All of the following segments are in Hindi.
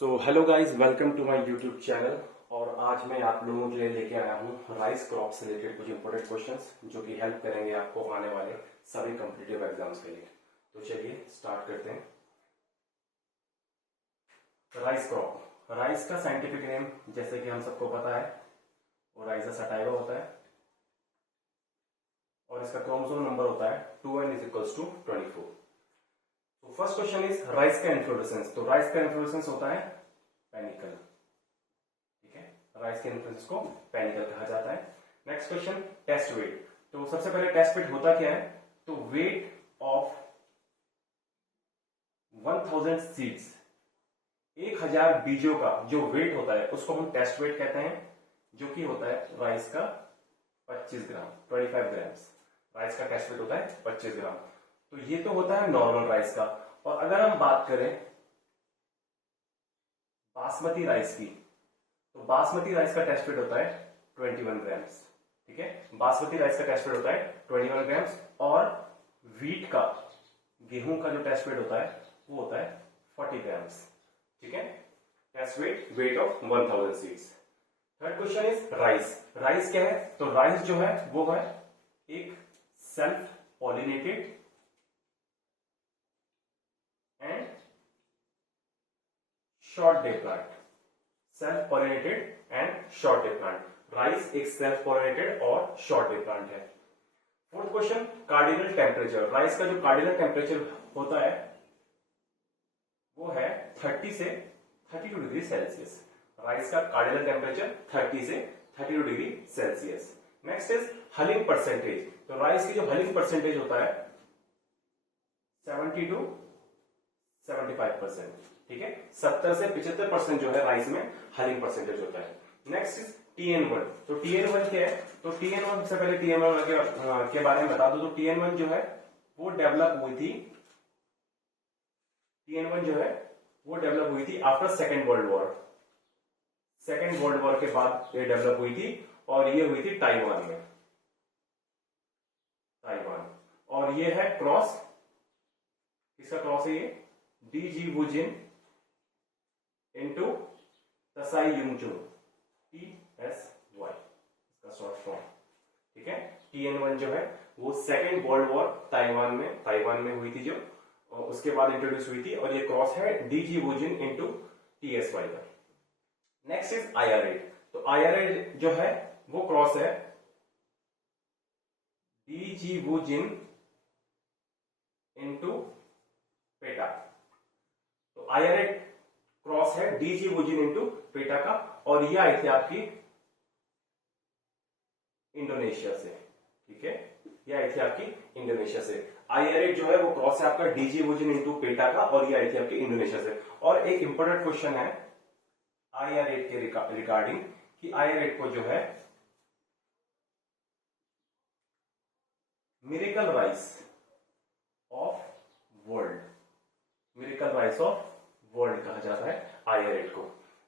So hello guys, welcome to my YouTube channel. और आज मैं आप लोगों के लिए लेके आया हूँ राइस क्रॉप से रिलेटेड कुछ इंपॉर्टेंट क्वेश्चंस जो कि हेल्प करेंगे आपको आने वाले सभी कॉम्पिटिटिव एग्जाम्स के लिए। तो चलिए स्टार्ट करते हैं। राइस क्रॉप, राइस का साइंटिफिक नेम जैसे कि हम सबको पता है वो राइजा सटाइवा होता है और इसका क्रोमोसोम नंबर होता है 2n=24। तो फर्स्ट क्वेश्चन इज राइस का इन्फ्लोरेसेंस। तो राइस का इन्फ्लोरेसेंस होता है पेनिकल। ठीक है, राइस के इन्फ्लोरेसेंस को पेनिकल कहा जाता है। Next question, test weight. तो सबसे पहले टेस्ट वेट होता क्या है? तो वेट ऑफ 1000 सीड्स, 1000 बीजों का जो वेट होता है उसको हम टेस्ट वेट कहते हैं, जो कि होता है राइस का 25 ग्राम, 25 ग्राम्स। राइस का टेस्ट वेट होता है 25 ग्राम। तो ये तो होता है नॉर्मल राइस का। और अगर हम बात करें बासमती राइस की, तो बासमती राइस का टेस्ट वेट होता है 21 ग्राम्स। ठीक है, बासमती राइस का टेस्ट वेट होता है 21 ग्राम्स। और व्हीट का, गेहूं का जो टेस्ट वेट होता है वो होता है 40 ग्राम्स। ठीक है, test weight, weight of 1000 seeds. Third question is rice. Rice क्या है? तो राइस जो है वो है एक self pollinated and short day plant. Self pollinated and short day plant. Rice एक सेल्फ पॉलिनेटेड और शॉर्ट डे प्लांट है। Fourth question, cardinal temperature. Rice का जो कार्डिनल टेम्परेचर होता है वो है 30 से 32 डिग्री सेल्सियस। राइस का कार्डिनल टेम्परेचर 30 से 32 degree Celsius. Next is hulling percentage. तो राइस की जो हलिंग परसेंटेज होता है 70 to 75%। ठीक है, 70 से 75% जो है राइस में हलिंग परसेंटेज होता है। Next is TN1। तो TN1 क्या है? तो TN1 से पहले TN1 के बारे में बता दो। तो TN1 जो है वो डेवलप हुई थी, TN1 जो है वो डेवलप हुई थी after second world war. Second world war के बाद ये डेवलप हुई थी और ये हुई थी ताइवान में, ताइवान। और ये है क्रॉस, किसका क्रॉस है ये? डीजी वुजिन इंटू तसाई युंगचुंग, TSY इसका शॉर्ट फॉर्म। ठीक है, TN1 जो है वो सेकेंड वर्ल्ड वॉर ताइवान में हुई थी जो, और उसके बाद इंट्रोड्यूस हुई थी। और ये क्रॉस है डीजी वुजिन इंटू TSY का। Next is IR8। तो IR8 जो है वो क्रॉस है डीजी वुजिन इंटू पेटा। तो IR8 क्रॉस है डीजी वुजिन इंटू पेटा का। और ये आई थी आपकी इंडोनेशिया से। ठीक है, ये आई थी आपकी इंडोनेशिया से। IR8 जो है वो क्रॉस है आपका डीजी वुजिन इंटू पेटा का, और ये आई थी आपकी इंडोनेशिया से। और एक इंपॉर्टेंट क्वेश्चन है IR8 के रिगार्डिंग कि IR8 को जो है miracle rice of world, miracle rice of world कहा जाता है IR8 को।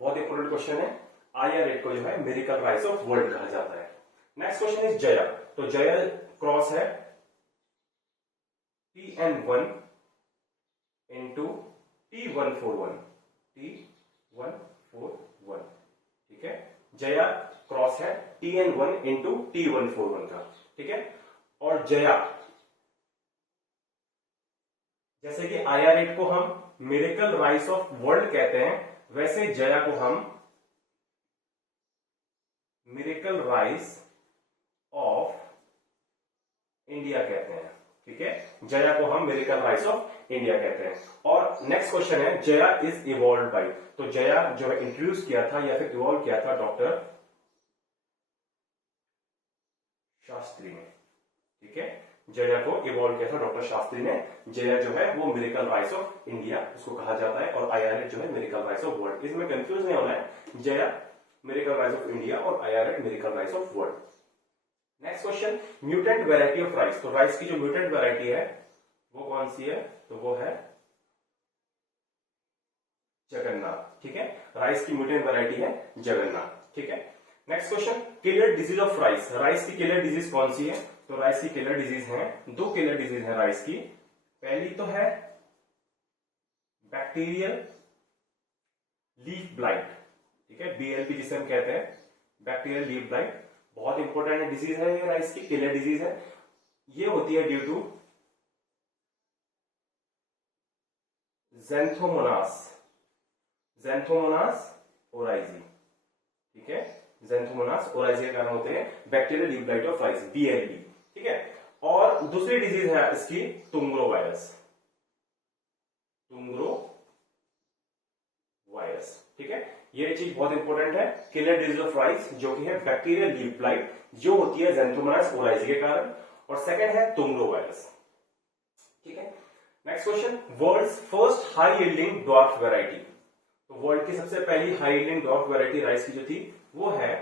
बहुत इंपॉर्टेंट क्वेश्चन है। IR8 को जो है मिरेकल राइस ऑफ वर्ल्ड कहा जाता है। Next question is Jaya. तो जया क्रॉस है TN1 इंटू T141, T141। ठीक है, जया क्रॉस है TN1 इंटू T141 का। ठीक है, और जया, जैसे कि IR8 को हम मिरेकल राइस ऑफ वर्ल्ड कहते हैं, वैसे जया को हम मिरेकल राइस ऑफ इंडिया कहते हैं। ठीक है, जया को हम मिरेकल राइस ऑफ इंडिया कहते हैं। और नेक्स्ट क्वेश्चन है जया इज इवॉल्व बाय। तो जया जो है इंट्रोड्यूस किया था या फिर इवॉल्व किया था डॉक्टर शास्त्री ने। ठीक है, जया को इवॉल्व किया था डॉक्टर शास्त्री ने। जया जो है वो मिरेकल राइस ऑफ इंडिया उसको कहा जाता है, और IR8 जो है मिरेकल राइस ऑफ वर्ल्ड। इसमें कंफ्यूज नहीं होना है, Jaya miracle rice of India और IR8 miracle rice of world. Next question, mutant variety of rice. तो राइस की जो म्यूटेंट वेराइटी है वो कौन सी है? तो वो है जगन्नाथ। ठीक है, राइस की म्यूटेंट वेराइटी है जगन्नाथ। ठीक है, next question, killer disease of rice. Rice की किलर डिजीज कौन सी है? तो राइस की किलर डिजीज है, दो किलर डिजीज है राइस की। पहली तो है बैक्टीरियल लीफ ब्लाइट, ठीक है, BLP जिसे हम कहते हैं, बैक्टीरियल लीफ ब्लाइट, बहुत इंपॉर्टेंट डिजीज है ये राइस की, किलर डिजीज है। ये होती है due to xanthomonas, xanthomonas oryzae, ठीक है, ज़ैंथोमोनास ओराइजी के कारण होते हैं bacterial leaf blight of rice, BLP, ठीक है। और दूसरी डिजीज है इसकी तुंग्रो वायरस, तुंग्रो वायरस, ठीक है। ये चीज बहुत इंपॉर्टेंट है, किलर डिजीज ऑफ राइस जो कि है बैक्टीरियल लीफ ब्लाइट जो होती है ज़ैंथोमोनास ओराइजी के कारण, और सेकंड है तुंग्रो वायरस, ठीक है। Next question, world's first high yielding dwarf variety. तो वर्ल्ड की सबसे पहली high yielding dwarf variety rice की जो थी वो है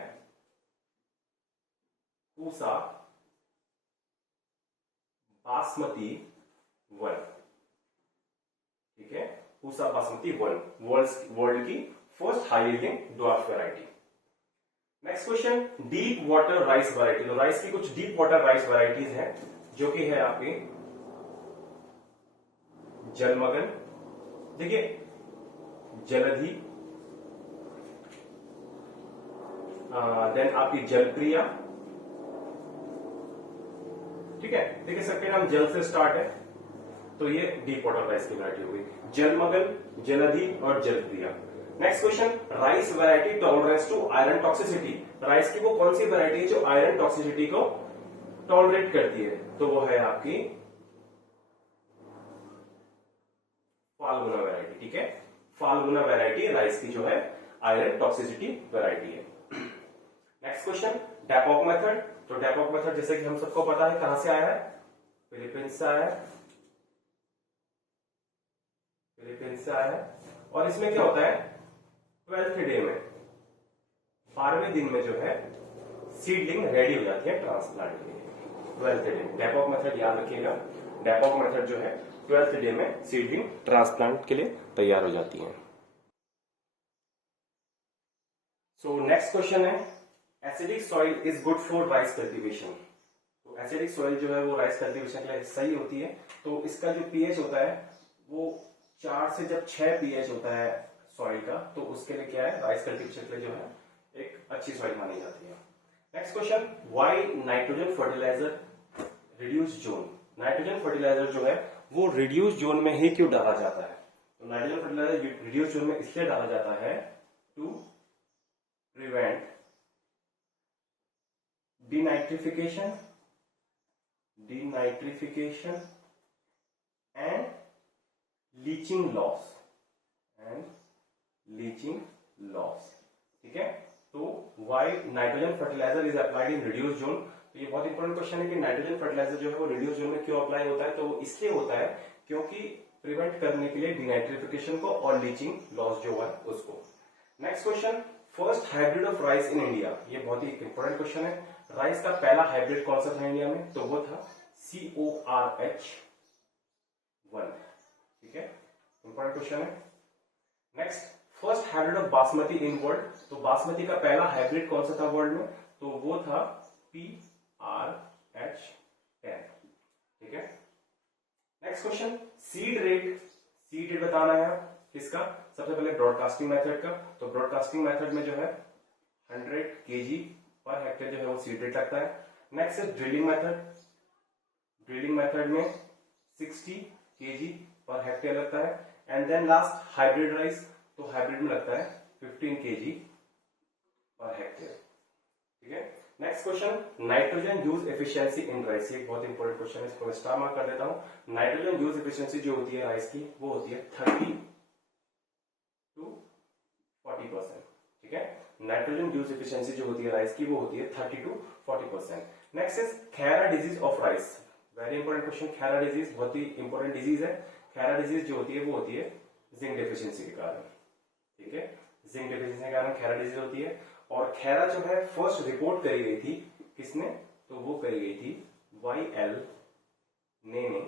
पूसा बासमती 1, ठीक है, पूसा बासमती 1 वर्ल्ड की first high yielding dwarf variety. Next question, deep water rice variety. तो राइस की कुछ डीप वाटर राइस वैरायटीज हैं जो कि है आपके जलमगन, देखिए जलधि, देन आपकी जलप्रिया, ठीक है, देखिए सबके नाम जल से स्टार्ट है, तो ये डीप वाटर राइस की वैरायटी हो गई, जलमगन, जलधि और Jalapriya. Next question, rice variety tolerance to iron toxicity. Rice की वो कौन सी वैरायटी है जो आयरन टॉक्सिसिटी को टॉलरेट करती है, तो वो है आपकी फाल्गुना वैरायटी, ठीक है, फाल्गुना वैरायटी राइस की जो है आयरन टॉक्सिसिटी वैरायटी है। नेक्स्ट क्वेश्चन, डेपोक मेथड। तो डेपोक मेथड जैसे कि हम सबको पता है कहां से आया है, फिलीपींस से आया है, फिलीपींस से आया है। और इसमें क्या होता है, 12th डे में, 12वें दिन में जो है सीडलिंग रेडी हो जाती है ट्रांसप्लांट के लिए, 12th डे। डेपोक मेथड याद रखिएगा, डेपोक मेथड जो है 12th डे में सीडलिंग ट्रांसप्लांट के लिए तैयार हो जाती है। सो नेक्स्ट क्वेश्चन है, acidic soil is good for rice cultivation. तो एसिडिक सॉइल जो है वो राइस कल्टीवेशन के लिए सही होती है। तो इसका जो पीएच होता है वो 4 से जब 6 पीएच होता है सॉइल का, तो उसके लिए क्या है, राइस कल्टीवेशन के लिए जो है एक अच्छी सॉइल मानी जाती है। Next question, why nitrogen fertiliser reduce zone. Nitrogen fertiliser जो है वो रिड्यूस जोन में ही क्यों डाला जाता है। तो नाइट्रोजन फर्टिलाइजर रिड्यूस जोन में इसलिए डाला जाता है to prevent denitrification and leaching loss, ठीक है। तो why nitrogen fertiliser is applied in reduce zone. तो ये बहुत इंपॉर्टेंट क्वेश्चन है कि नाइट्रोजन फर्टिलाइजर जो है वो रिड्यूस जोन में क्यों अप्लाई होता है। तो इसलिए होता है क्योंकि प्रिवेंट करने के लिए डिनाइट्रिफिकेशन को और लीचिंग लॉस जो है उसको। Next question, first hybrid of rice in India. ये बहुत ही इंपॉर्टेंट क्वेश्चन है। राइस का पहला हाइब्रिड कौन सा था इंडिया में, तो वो था CORH1, ठीक है, इंपॉर्टेंट क्वेश्चन है। Next, first hybrid of basmati in world. तो बासमती का पहला हाइब्रिड कौन सा था वर्ल्ड में, तो वो था PRH10, ठीक है। नेक्स्ट क्वेश्चन, सीड रेट बताना है किसका, सबसे पहले ब्रॉडकास्टिंग मेथड का। तो ब्रॉडकास्टिंग मेथड में जो है 100 kg पर हेक्टेयर जो है वो सीड रेट लगता है। नेक्स्ट है ड्रिलिंग मेथड में 60 kg पर हेक्टेयर लगता है। And then last hybrid rice, तो हाइब्रिड में लगता है 15 kg पर हेक्टेयर, ठीक है। Next question, nitrogen use efficiency in rice. ये बहुत इंपॉर्टेंट क्वेश्चन है, इसको स्टार मार्क कर देता हूं। नाइट्रोजन यूज एफिशिएंसी जो होती है राइस की वो होती है 30 to 40%, ठीक है। नाइट्रोजन यूज एफिशिएंसी जो होती है राइस की वो होती है 30 to 40%। Next is Khaira disease of rice, very important question. Khaira disease बहुत ही इंपॉर्टेंट डिजीज है। खैरा डिजीज जो होती है वो होती है जिंक डेफिशिएंसी के कारण, ठीक है, जिंक डेफिशिएंसी के कारण खैरा डिजीज होती है। और खैरा जो है फर्स्ट रिपोर्ट करी गई थी किसने, तो वो करी गई थी YL नेने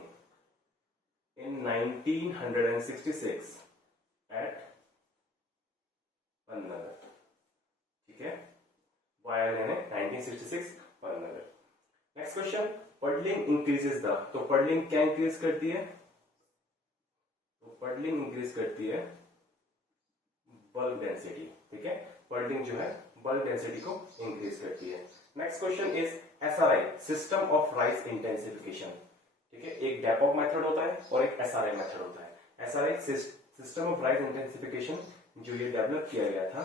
इन 1966 एट पन्नगर, ठीक है, YL Nene 1966 Pantnagar. Next question, puddling increases the. तो पडलिंग क्या इंक्रीज करती है, तो पडलिंग इंक्रीज करती है बल्क डेंसिटी, ठीक है। पॉल्टिंग जो है बल्क डेंसिटी को इंक्रीज करती है। Next question is SRI, system of rice intensification, ठीक है। एक डेपोक मेथड होता है और एक SRI मेथड होता है। SRI system of rice intensification जो ये डेवलप किया गया था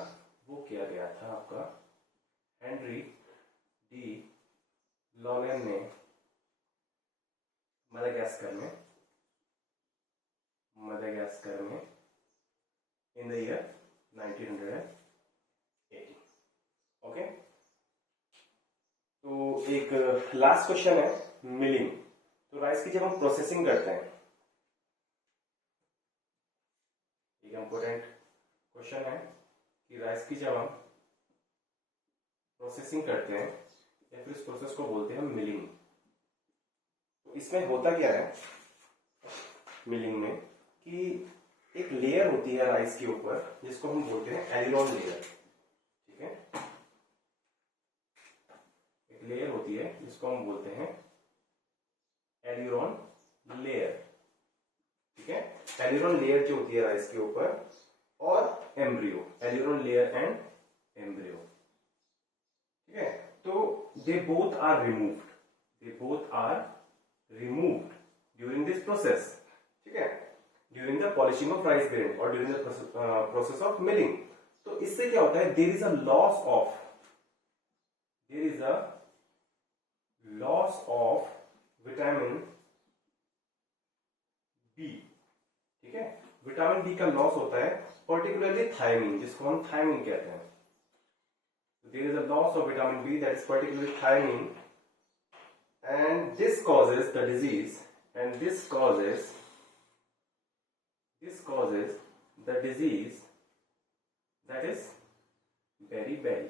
वो किया गया था आपका हेनरी डी लॉरेन ने मडागास्कर में इन द ईयर 1980। ओके, तो एक लास्ट क्वेश्चन है मिलिंग। तो राइस की जब हम प्रोसेसिंग करते हैं, एक इंपॉर्टेंट क्वेश्चन है कि राइस की जब हम प्रोसेसिंग करते हैं या फिर इस प्रोसेस को बोलते हैं मिलिंग। तो इसमें होता क्या है मिलिंग में कि एक लेयर होती है राइस के ऊपर जिसको हम बोलते हैं एलिरॉन लेयर, ठीक है। एक लेयर होती है जिसको हम बोलते हैं एलिरॉन लेयर, ठीक है। एलिरॉन लेयर जो होती है राइस के ऊपर और embryo, aleurone layer and embryo, ठीक है। तो they both are removed during this process, ठीक है, during the polishing of rice grain और during the process of milling. तो इससे क्या होता है, there is a loss of vitamin B, ठीक है। विटामिन बी का लॉस होता है, पर्टिकुलरली थायमिन, जिसको हम थायमिन कहते हैं। There is a loss of vitamin B, that is particularly thiamine, and this causes the disease, and this causes the disease that is beriberi।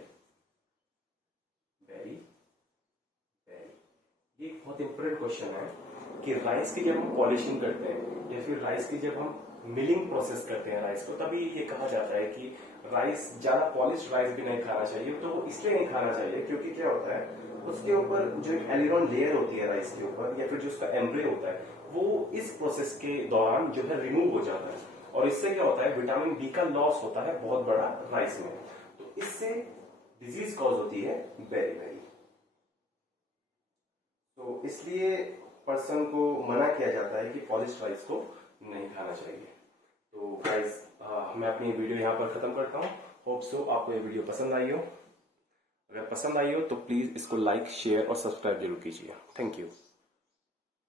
ये एक बहुत इंपॉर्टेंट क्वेश्चन है कि राइस की जब हम पॉलिशिंग करते हैं या फिर राइस की जब हम मिलिंग प्रोसेस करते हैं राइस को, तभी ये कहा जाता है कि राइस ज्यादा पॉलिश राइस भी नहीं खाना चाहिए। तो वो इसलिए नहीं खाना चाहिए क्योंकि क्या होता है, उसके ऊपर जो एक एलिरॉन लेयर होती है राइस के ऊपर या फिर जो उसका एम्ब्रियो होता है वो इस प्रोसेस के दौरान जो है रिमूव हो जाता है, और इससे क्या होता है, विटामिन बी का लॉस होता है बहुत बड़ा राइस में। तो इससे डिजीज कॉज होती है बेरीबेरी। तो इसलिए पर्सन को मना किया जाता है कि पॉलिश राइस को नहीं खाना चाहिए। तो गाइस मैं अपनी वीडियो यहाँ पर खत्म करता हूँ। होप सो आपको ये वीडियो पसंद आई हो। अगर पसंद आई हो तो प्लीज इसको लाइक, शेयर और सब्सक्राइब जरूर कीजिए। Thank you.